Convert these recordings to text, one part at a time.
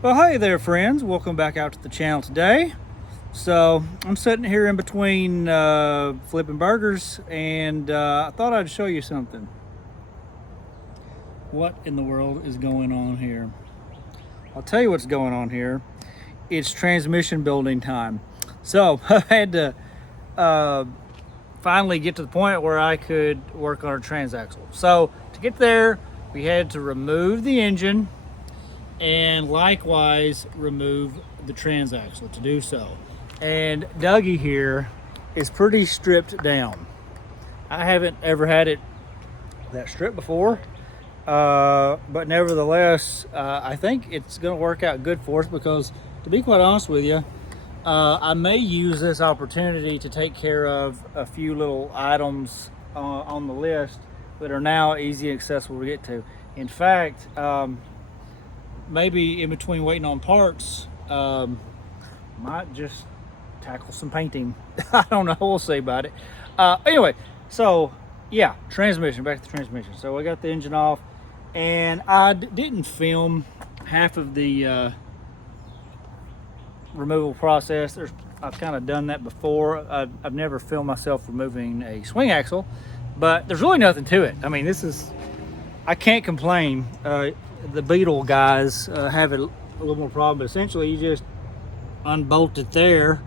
Well, hey there, friends. Welcome back out to the channel today. So, I'm sitting here in between flipping burgers, and I thought I'd show you something. What in the world is going on here? I'll tell you what's going on here. It's transmission building time. So, I had to finally get to the point where I could work on a transaxle. So, to get there, we had to remove the engine and likewise remove the transaxle to do so. And Dougie here is pretty stripped down. I haven't ever had it that stripped before, but nevertheless, I think it's going to work out good for us because, to be quite honest with you, I may use this opportunity to take care of a few little items on the list that are now easy and accessible to get to. In fact, maybe in between waiting on parts, might just tackle some painting. I don't know, we'll see about it. Anyway, so yeah, transmission, back to the transmission. So I got the engine off, and I didn't film half of the removal process. I've kind of done that before. I've never filmed myself removing a swing axle, but there's really nothing to it. I mean, I can't complain. The Beetle guys have a little more problem, but essentially you just unbolt it there,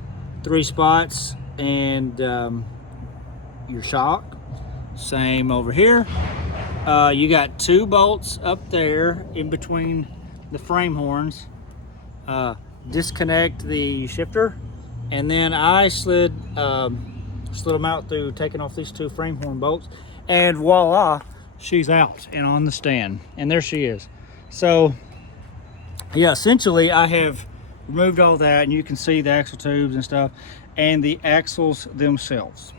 3 spots, and your shock. Same over here. You got 2 bolts up there in between the frame horns. Disconnect the shifter, and then I slid them out through taking off these 2 frame horn bolts, and voila, she's out and on the stand, and there she is. So yeah, essentially I have removed all that, and you can see the axle tubes and stuff and the axles themselves.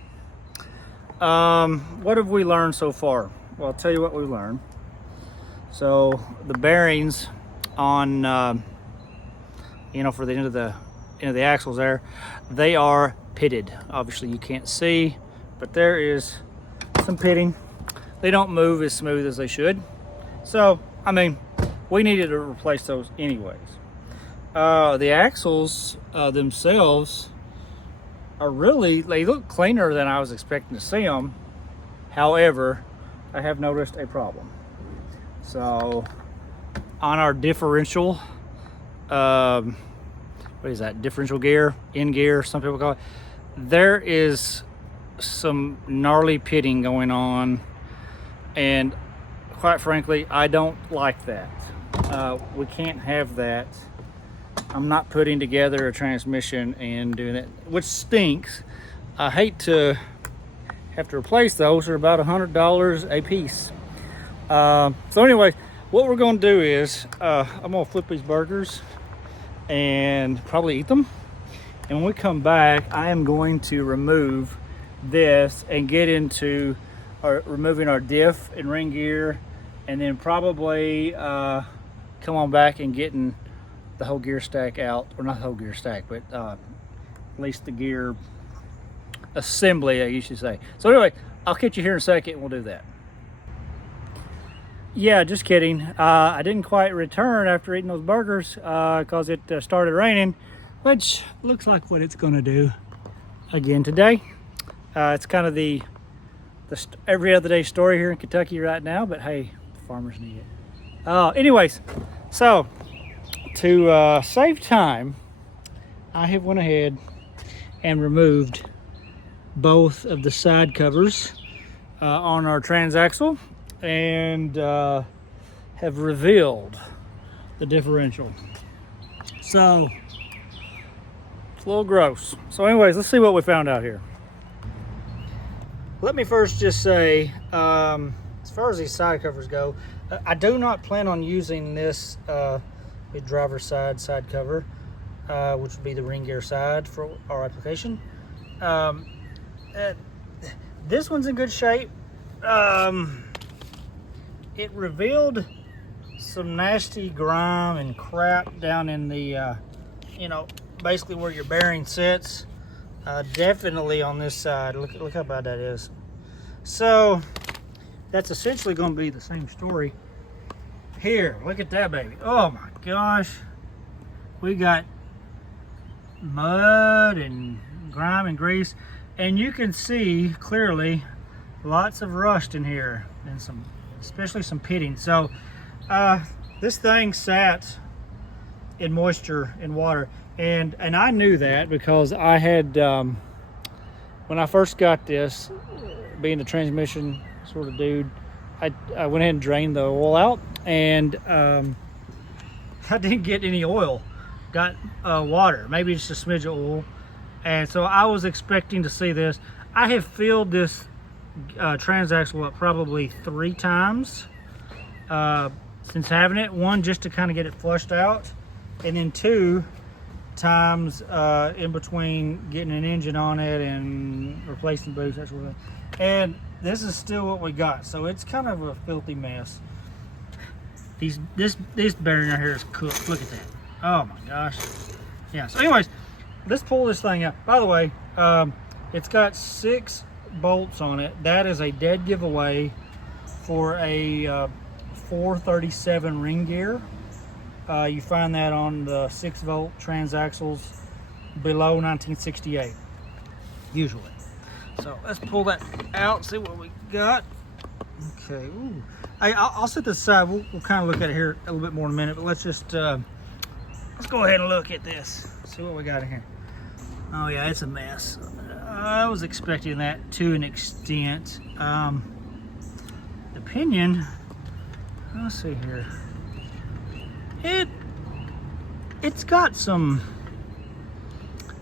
What have we learned so far? Well, I'll tell you what we learned. So the bearings on for the end of the axles there, they are pitted. Obviously you can't see, but there is some pitting. They don't move as smooth as they should. So, I mean, we needed to replace those anyways. The axles themselves are they look cleaner than I was expecting to see them. However, I have noticed a problem. So, on our differential, what is that? Differential gear, in gear, some people call it. There is some gnarly pitting going on, and quite frankly, I don't like that. We can't have that. I'm not putting together a transmission and doing that, which stinks. I hate to have to replace those. They're about $100 a piece. So anyway, what we're going to do is I'm going to flip these burgers and probably eat them. And when we come back, I am going to remove this and get into removing our diff and ring gear, and then probably come on back and getting the whole gear stack out, or not the whole gear stack, but at least the gear assembly, you should say. So anyway, I'll catch you here in a second and we'll do that. Yeah, just kidding. I didn't quite return after eating those burgers because it started raining, which looks like what it's going to do again today. It's kind of the every other day story here in Kentucky right now, but hey, the farmers need it. Anyways, so to save time, I have went ahead and removed both of the side covers on our transaxle, and have revealed the differential. So it's a little gross. So anyways, let's see what we found out here. Let me first just say, as far as these side covers go, I do not plan on using this driver's side cover, which would be the ring gear side for our application. This one's in good shape. It revealed some nasty grime and crap down in the, basically where your bearing sits. Definitely on this side. Look how bad that is. So that's essentially going to be the same story here. Look at that baby. Oh my gosh. we got mud and grime and grease, and you can see clearly lots of rust in here, and especially some pitting. So this thing sat in moisture in water, and I knew that because I had when I first got this, being a transmission sort of dude, I went ahead and drained the oil out, and I didn't get any oil. Got water, maybe just a smidge of oil. And so I was expecting to see this. I have filled this Transaxle up probably 3 times since having it. One, just to kind of get it flushed out, and then 2 times in between getting an engine on it and replacing boots, that sort of thing. And this is still what we got, so it's kind of a filthy mess. This bearing right here is cooked. Look at that. Oh my gosh. Yeah, so anyways, let's pull this thing out. By the way, it's got 6 bolts on it. That is a dead giveaway for a 437 ring gear. You find that on the 6-volt Transaxles below 1968, usually. So let's pull that out, see what we got. Okay, ooh. I'll set this aside. We'll kind of look at it here a little bit more in a minute, but let's just let's go ahead and look at this. See what we got in here. Oh yeah, it's a mess. I was expecting that to an extent. The pinion, let's see here. It's got some,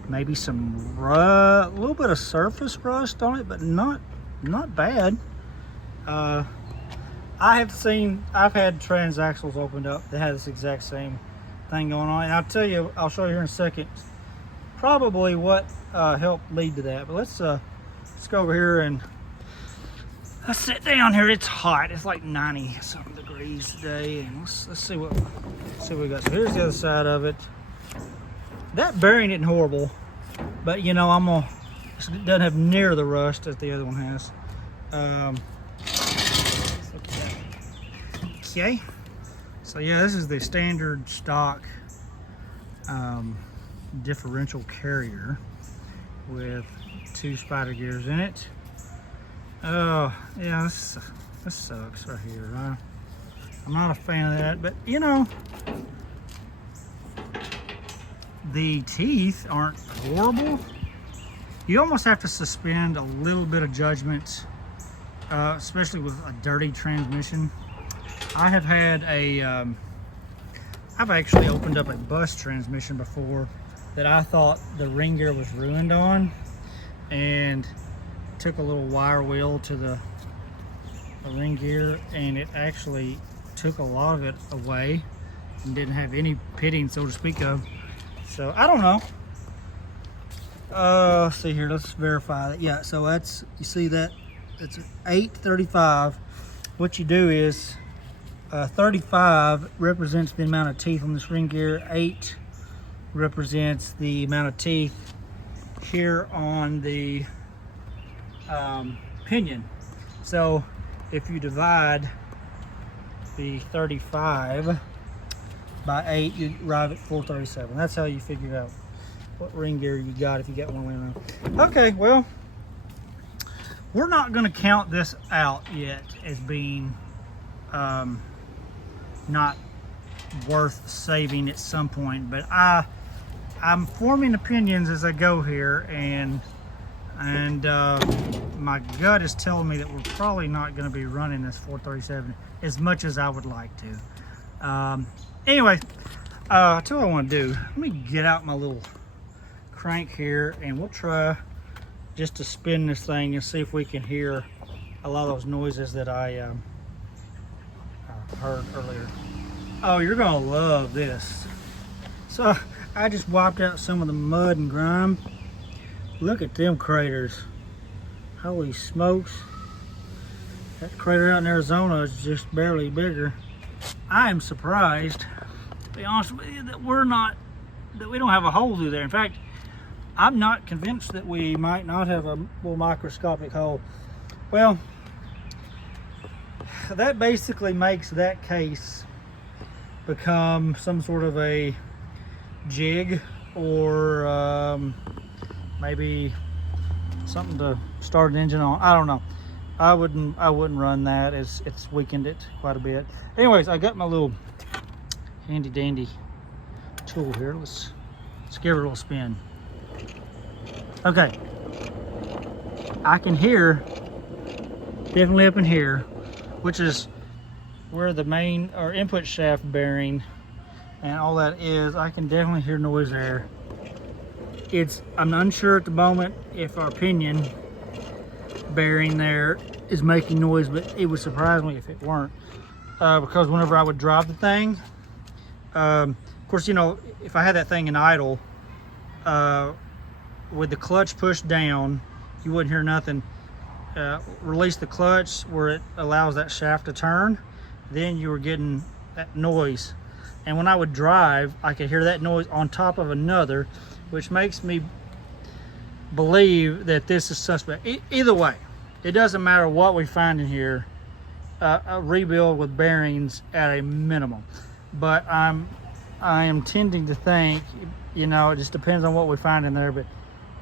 maybe some a little bit of surface rust on it, but not bad. I've had Transaxles opened up that had this exact same thing going on, and I'll show you here in a second probably what helped lead to that. But let's go over here and let's sit down here. It's hot. It's like 90 something degrees today, and let's see what we got. So here's the other side of it. That bearing isn't horrible, but you know, it doesn't have near the rust that the other one has. Let's look at that. Okay, so yeah, this is the standard stock differential carrier with 2 spider gears in it. Oh yeah, this sucks right here. I'm not a fan of that, but you know, the teeth aren't horrible. You almost have to suspend a little bit of judgment, especially with a dirty transmission. I have had I've actually opened up a bus transmission before that I thought the ring gear was ruined on, and took a little wire wheel to the ring gear, and it actually took a lot of it away and didn't have any pitting, so to speak of. So I don't know. Let's see here, let's verify that. Yeah, so that's, you see that it's 835. What you do is 35 represents the amount of teeth on this ring gear. 8 represents the amount of teeth here on the pinion. So if you divide the 35 by 8, you arrive at 437. That's how you figure out what ring gear you got if you got one laying around. Okay, well, we're not going to count this out yet as being not worth saving at some point, but I'm forming opinions as I go here, and my gut is telling me that we're probably not going to be running this 437 as much as I would like to. Anyway, I'll tell you what I want to do. Let me get out my little crank here, and we'll try just to spin this thing and see if we can hear a lot of those noises that I heard earlier. Oh, you're gonna love this. So I just wiped out some of the mud and grime. Look at them craters. Holy smokes. That crater out in Arizona is just barely bigger. I am surprised, to be honest with you, that we don't have a hole through there. In fact, I'm not convinced that we might not have a little microscopic hole. Well, that basically makes that case become some sort of a jig or maybe something to start an engine on. I don't know. I wouldn't run that. It's weakened it quite a bit. Anyways, I got my little handy dandy tool here. Let's give her a little spin. Okay, I can hear definitely up in here, which is where the main or input shaft bearing and all that is. I can definitely hear noise there. I'm unsure at the moment if our pinion bearing there is making noise, but it would surprise me if it weren't, because whenever I would drive the thing, of course, you know, if I had that thing in idle, with the clutch pushed down, you wouldn't hear nothing. Release the clutch where it allows that shaft to turn, then you were getting that noise. And when I would drive, I could hear that noise on top of another, which makes me believe that this is suspect. Either way, it doesn't matter what we find in here. A rebuild with bearings at a minimum. But I am tending to think, you know, it just depends on what we find in there, but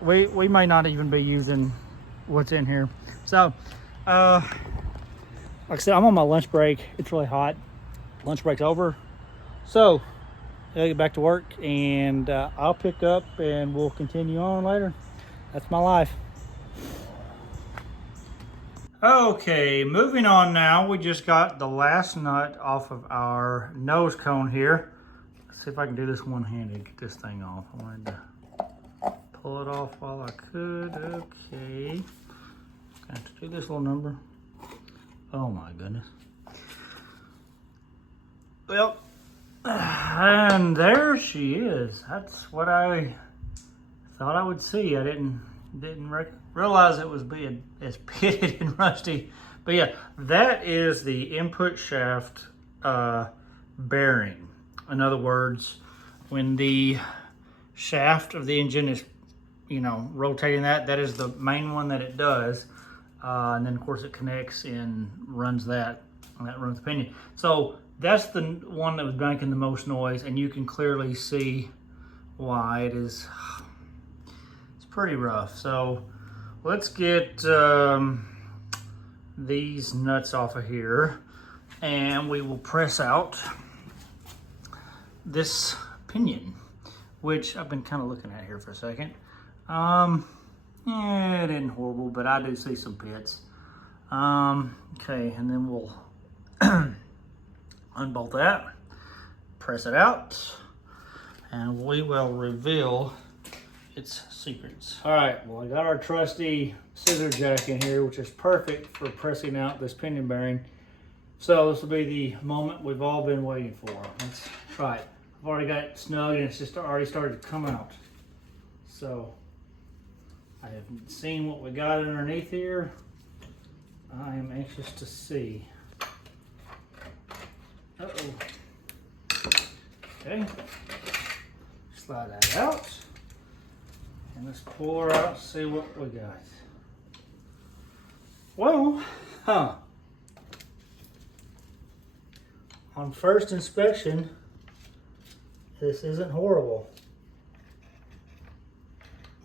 we may not even be using what's in here. So, like I said, I'm on my lunch break. It's really hot. Lunch break's over. So, I'll get back to work, and I'll pick up and we'll continue on later. That's my life. Okay, moving on now. We just got the last nut off of our nose cone here. Let's see if I can do this one-handed, get this thing off. I wanted to pull it off while I could. Okay. I have to do this little number. Oh my goodness. Well, and there she is. That's what I thought I would see. I didn't realize it was being as pitted and rusty. But yeah, that is the input shaft bearing. In other words, when the shaft of the engine is, you know, rotating, that is the main one that it does. And then of course it connects and runs that, and that runs the pinion. So that's the one that was making the most noise, and you can clearly see why. It's pretty rough. So let's get these nuts off of here, and we will press out this pinion, which I've been kind of looking at here for a second. Yeah, it isn't horrible, but I do see some pits. Okay, and then we'll unbolt that, press it out, and we will reveal its secrets. All right, well, I got our trusty scissor jack in here, which is perfect for pressing out this pinion bearing. So this will be the moment we've all been waiting for. Let's try it. I've already got it snug, and it's just already started to come out. So I have seen what we got underneath here. I am anxious to see. Uh-oh. Okay. Slide that out. And let's pull her out and see what we got. Well, on first inspection, this isn't horrible.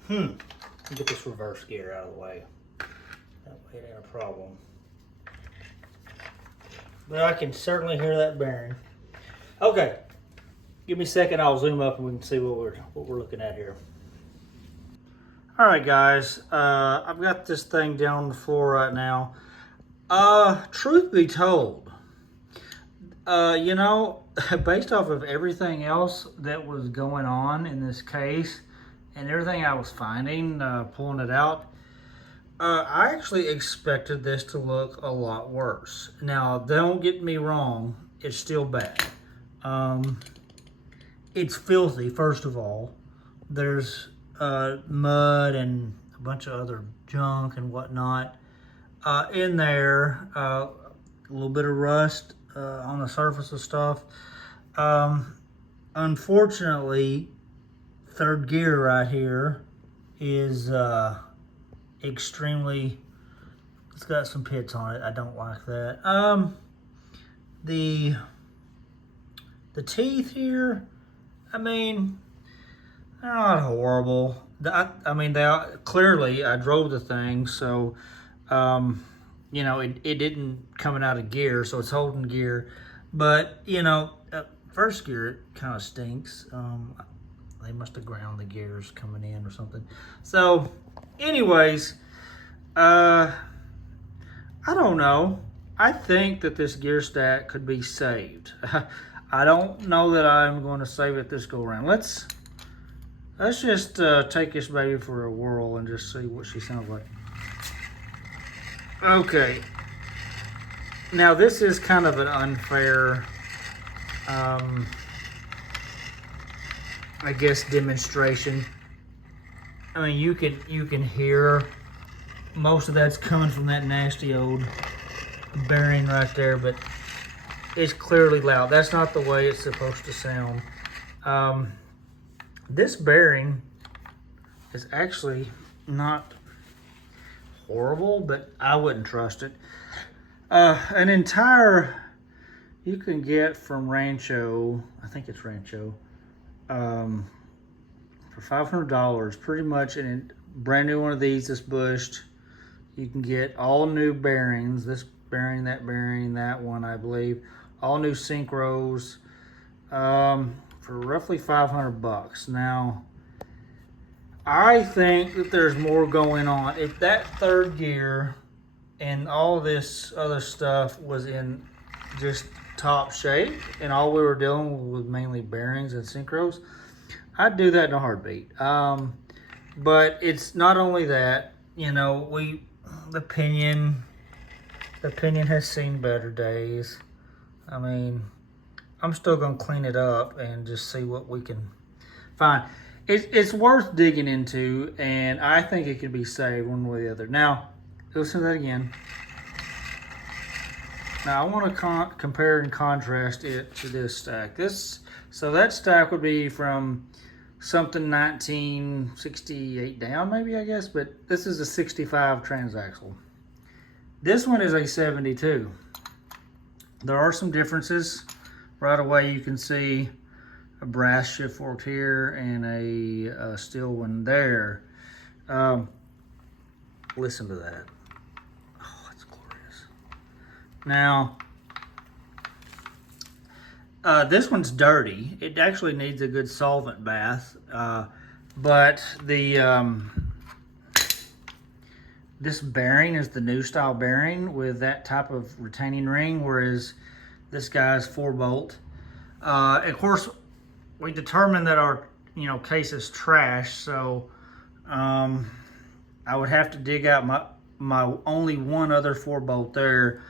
Get this reverse gear out of the way. That way it ain't a problem. But I can certainly hear that bearing. Okay, give me a second. I'll zoom up and we can see what we're looking at here. All right, guys. I've got this thing down on the floor right now. Truth be told, you know, based off of everything else that was going on in this case and everything I was finding, pulling it out, I actually expected this to look a lot worse. Now, don't get me wrong, it's still bad. It's filthy, first of all. There's mud and a bunch of other junk and whatnot in there. A little bit of rust on the surface of stuff. Unfortunately, third gear right here is extremely, it's got some pits on it. I don't like that. The teeth here, I mean, They're not horrible. I mean, they are, clearly I drove the thing, so you know, it didn't coming out of gear, so it's holding gear. But you know, first gear it kind of stinks. They must have ground the gears coming in or something. So, anyways, I don't know. I think that this gear stack could be saved. I don't know that I'm going to save it this go around. Let's just take this baby for a whirl and just see what she sounds like. Okay. Now this is kind of an unfair, I guess, demonstration. I mean, you can hear most of that's coming from that nasty old bearing right there, but it's clearly loud. That's not the way it's supposed to sound. This bearing is actually not horrible, but I wouldn't trust it. An entire, you can get from Rancho, I think it's Rancho, for $500, pretty much in a brand new one of these that's bushed. You can get all new bearings, this bearing, that one, I believe, all new synchros, for roughly 500 bucks. Now, I think that there's more going on. If that third gear and all this other stuff was in just top shape and all we were dealing with mainly bearings and synchros, I'd do that in a heartbeat. But it's not only that, you know, the pinion has seen better days. I mean, I'm still gonna clean it up and just see what we can find. It's worth digging into, and I think it can be saved one way or the other. Now, listen to that again. Now, I want to compare and contrast it to this stack. So that stack would be from something 1968 down, maybe, I guess, but this is a 65 Transaxle. This one is a 72. There are some differences. Right away, you can see a brass shift fork here and a steel one there. Listen to that. Oh, it's glorious. Now, this one's dirty. It actually needs a good solvent bath. But this bearing is the new style bearing with that type of retaining ring, whereas this guy's 4-bolt. Of course, we determined that our case is trash, so I would have to dig out my only one other 4-bolt there.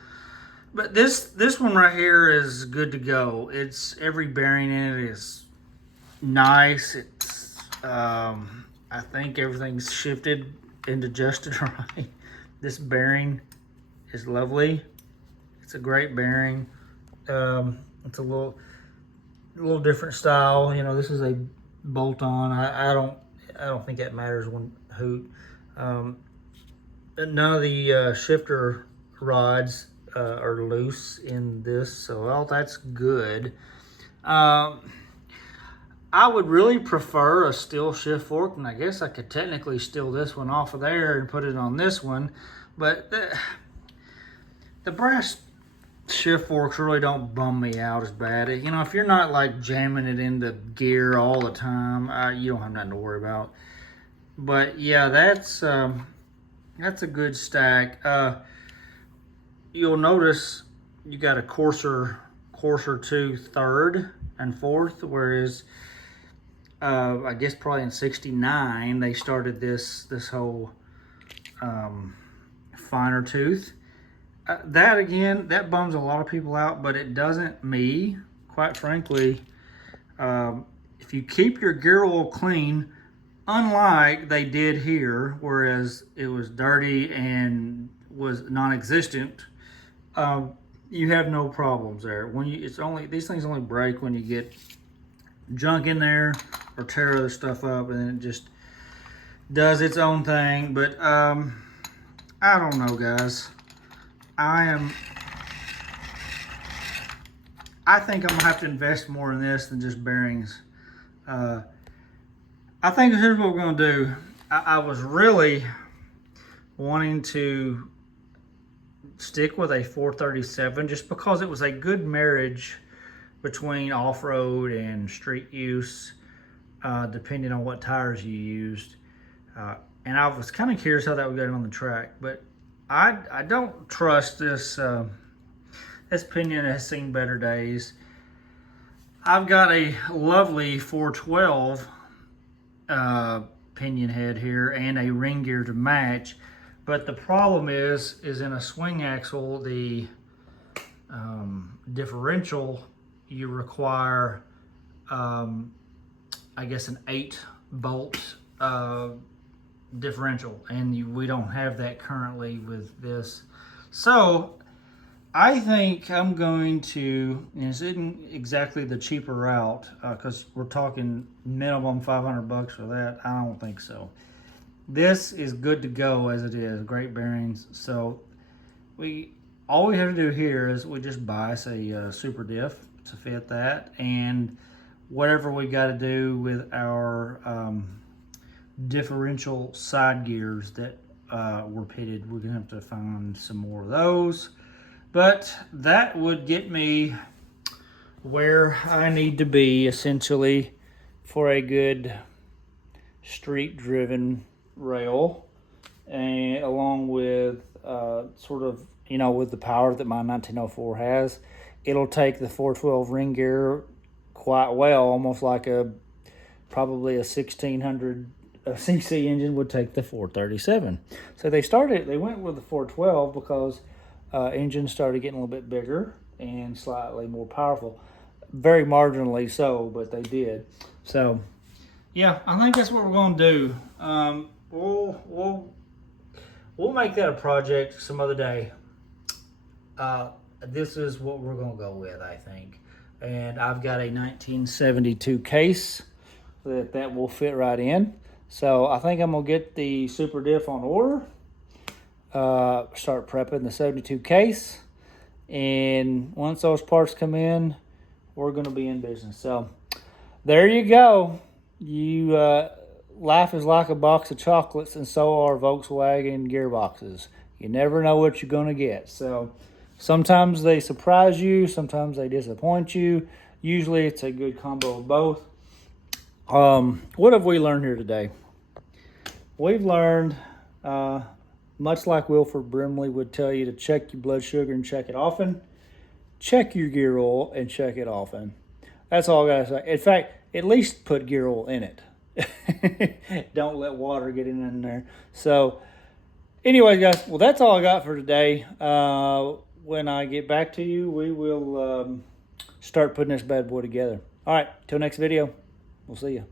But this one right here is good to go. It's every bearing in it is nice. It's I think everything's shifted and adjusted right. This bearing is lovely. It's a great bearing. It's a little different style. You know, this is a bolt-on. I don't think that matters one hoot. None of the shifter rods are loose in this, so all that's good. I would really prefer a steel shift fork, and I guess I could technically steal this one off of there and put it on this one, but the brass shift forks really don't bum me out as bad. You know, if you're not like jamming it into gear all the time, you don't have nothing to worry about. But yeah, that's a good stack. You'll notice you got a coarser tooth third and fourth, whereas I guess probably in '69 they started this whole finer tooth. That again, that bums a lot of people out, but it doesn't me, quite frankly. If you keep your gear oil clean, unlike they did here, whereas it was dirty and was non-existent, you have no problems there. These things only break when you get junk in there or tear other stuff up, and then it just does its own thing. But I don't know, guys. I think I'm gonna have to invest more in this than just bearings. I think here's what we're gonna do. I was really wanting to stick with a 437 just because it was a good marriage between off-road and street use, depending on what tires you used. And I was kind of curious how that would go on the track, but I don't trust this. This pinion has seen better days. I've got a lovely 412 pinion head here and a ring gear to match, but the problem is in a swing axle, the differential, you require I guess an 8-bolt differential, and we don't have that currently with this. So I think I'm going to, and this isn't exactly the cheaper route, because we're talking minimum 500 bucks for that. I don't think so. This is good to go as it is, great bearings. So all we have to do here is we just buy us a super diff to fit that, and whatever we got to do with our differential side gears that were pitted, we're gonna have to find some more of those. But that would get me where I need to be essentially for a good street driven rail, and along with sort of, you know, with the power that my 1904 has, it'll take the 412 ring gear quite well, almost like probably a 1600 cc engine would take the 437. So they went with the 412 because engines started getting a little bit bigger and slightly more powerful, very marginally so, but they did. So yeah, I think that's what we're going to do. We'll make that a project some other day. This is what we're going to go with, I think. And I've got a 1972 case that will fit right in. So I think I'm going to get the super diff on order, start prepping the 72 case, and once those parts come in, we're going to be in business. So there you go. Life is like a box of chocolates, and so are Volkswagen gearboxes. You never know what you're going to get. So sometimes they surprise you, sometimes they disappoint you. Usually it's a good combo of both. What have we learned here today? We've learned, much like Wilford Brimley would tell you, to check your blood sugar and check it often. Check your gear oil and check it often. That's all I gotta say. In fact, at least put gear oil in it. Don't let water get in there. So anyway, guys, well, that's all I got for today. When I get back to you, we will start putting this bad boy together. All right, till next video, we'll see you.